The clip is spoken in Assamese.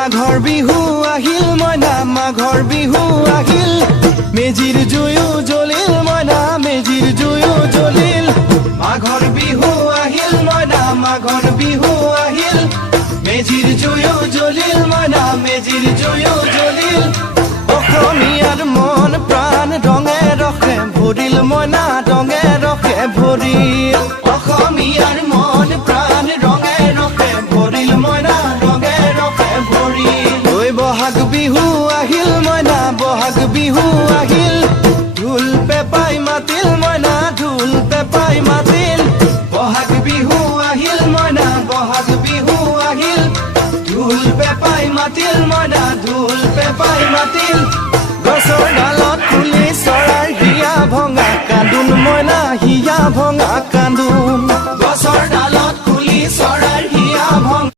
মাঘৰ বিহু আহিল মইনা মাঘৰ বিহু আহিল মেজিৰ জুয়ো জ্বলিল মইনা মেজিৰ জুয়ো জ্বলিল মাঘৰ বিহু আহিল মইনা মাঘৰ বিহু আহিল মেজিৰ জুয়ো জ্বলিল মইনা মেজিৰ জুয়ো জ্বলিল অসমীয়াৰ মন প্ৰাণ ৰঙে ৰখে ভৰিল মইনা ৰঙে ৰখে ভৰিল অসমীয়াৰ মন প্ৰাণ ৰঙে ৰখে ভৰিল মইনা ৰঙে ৰখে ভৰিল ঐ বহাগ বিহু আহিল মইনা বহাগ বিহু আহিল ঢোল পেপাই মাতিল মইনা ঢোল পেপাই মাতিল বহাগ বিহু আহিল মইনা বহাগ বিহু আহিল ঢোল পেপাই মাতিল মইনা ঢোল পেপাই মাতিল গছৰ ডালত ফুলি চৰাই